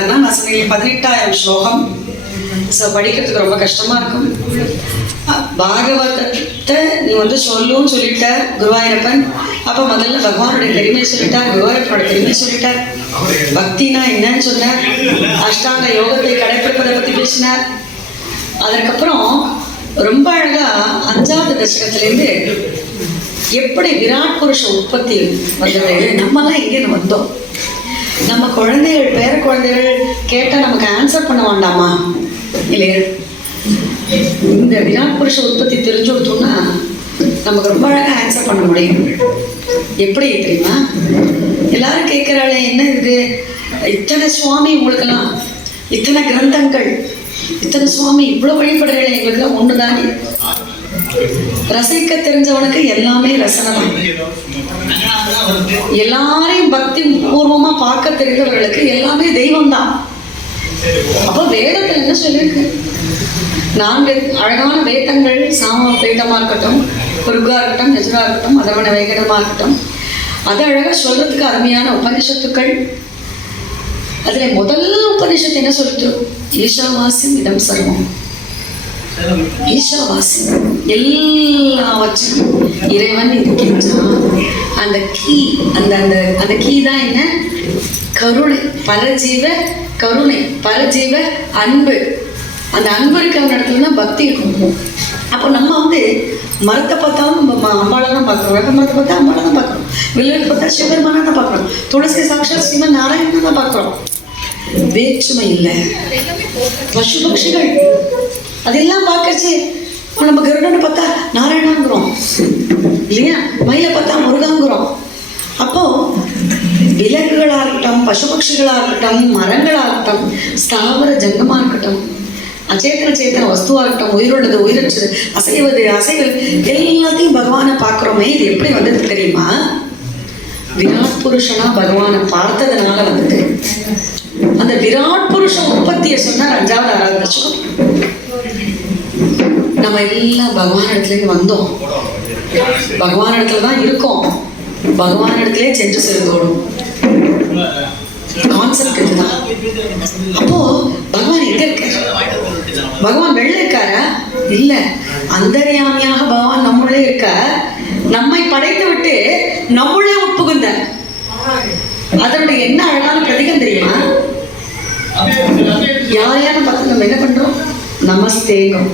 நான் சொன்னேன் 18,000 ஸ்லோகம். ஸோ படிக்கிறதுக்கு ரொம்ப கஷ்டமா இருக்கும். பாகவதத்தை நீ சொல்லுன்னு சொல்லிட்ட குருவாயூரப்பன். அப்போ முதல்ல பகவானுடைய பெருமை சொல்லிட்டார், குருவாயூரப்பனோட பெருமை சொல்லிட்டார். பக்தினா என்னன்னு சொன்னார், அஷ்டாங்க யோகத்தை கடைப்பிடிப்பதை பற்றி பேசினார். அதற்கப்புறம் ரொம்ப அழகா 5வது தசகத்திலேருந்து எப்படி விராட் புருஷ உற்பத்தி வந்தது, நம்மலாம் எங்கேன்னு வந்தோம், நம்ம குழந்தைகள் பேர குழந்தைகள் கேட்டால் நமக்கு ஆன்சர் பண்ண வேண்டாமா இல்லையா? இந்த விராட் புருஷ உற்பத்தி தெரிஞ்சு கொடுத்தோம்னா நமக்கு ரொம்ப அழகாக ஆன்சர் பண்ண முடியும். எப்படி தெரியுமா? எல்லாரும் கேட்குறாளே, என்ன இது இத்தனை சுவாமி உங்களுக்கெல்லாம், இத்தனை கிரந்தங்கள், இத்தனை சுவாமி இவ்வளோ வழிபடுறீங்களே, எங்களுக்கெல்லாம் ஒன்று தானே. ரசிக்க தெரிஞ்சவனுக்கு எல்லாமே ரசனை தான். எல்லாரையும் பக்தி பூர்வமா பார்க்க தெரிந்தவர்களுக்கு எல்லாமே தெய்வம் தான். அப்போ வேதத்தில் என்ன சொல்லியிருக்கு? 4 அழகான வேதங்கள், சாம வேதமா இருக்கட்டும், ருக்கா இருக்கட்டும், யஜுரா இருக்கட்டும், அதர்வண வேதமா இருக்கட்டும், அது அழகா சொல்றதுக்கு அருமையான உபனிஷத்துக்கள். அதுல முதல் உபனிஷத்து என்ன சொல்லிட்டு, ஈஷாவாசியம் இதம் சர்வம். ஈஷாவாசி எல்லாவற்றும் இறைவன் இருக்கின்றான். அந்த கீ, அந்த கீ தான் என்ன? கருணை, பரஜீவ கருணை, பரஜீவ அன்பு. அந்த அன்பு இருக்கிற இடத்துல தான் பக்தி இருக்கும். அப்போ நம்ம மரத்தை பார்த்தாலும் அம்பாளை தான் பார்க்குறோம், வேப்ப மரத்தை பார்த்தா அம்பாளை தான் பார்க்குறோம், வில்லுக்கு பார்த்தா சிவபெருமானை தான் பார்க்குறோம், துளசி சாட்சாத் ஸ்ரீமன் நாராயணனை தான் பார்க்குறோம். வேற்றுமை இல்லை. பசு பட்சிகள் அதெல்லாம் பார்க்கச்சு நம்ம கருடனை பார்த்தா நாராயணாங்கிறோம் இல்லையா, மயிலை பார்த்தா முருகாங்கிறோம். அப்போ விலங்குகளாக இருக்கட்டும், பசு பட்சிகளாக இருக்கட்டும், மரங்களாக இருக்கட்டும், ஸ்தாவர ஜங்கமாக இருக்கட்டும், அச்சேத்தன சேத்தன வஸ்துவாக இருக்கட்டும், உயிருள்ளது உயிரற்றது, அசைவது அசைவது, எல்லாத்தையும் பகவானை பார்க்குறோமே. இது எப்படி வந்தது தெரியுமா? விராட் புருஷனா பகவானை பார்த்ததுனால வந்தது. அந்த விராட் புருஷ உற்பத்தியை சொன்னார் 5வது 6வது தசகம். நம்ம எல்லாம் பகவான் இடத்துலேருந்து வந்தோம், பகவான் இடத்துல தான் இருக்கோம், பகவான் இடத்துலேயே சென்று சேர்ந்தோடும். கான்செப்ட் இதுதான். அப்போ பகவான் எங்க இருக்காரு? பகவான் வெளில இருக்காரா? இல்ல, அந்தர்யாமியாக பகவான் நம்மளே இருக்க. நம்மை படைத்து விட்டு நம்மளே உட்புகுந்த. அதனுடைய என்ன அழகான பிரதிகம் தெரியுமா? யாரையான்னு பார்த்து நம்ம என்ன பண்றோம்? நமஸ்தேகம்.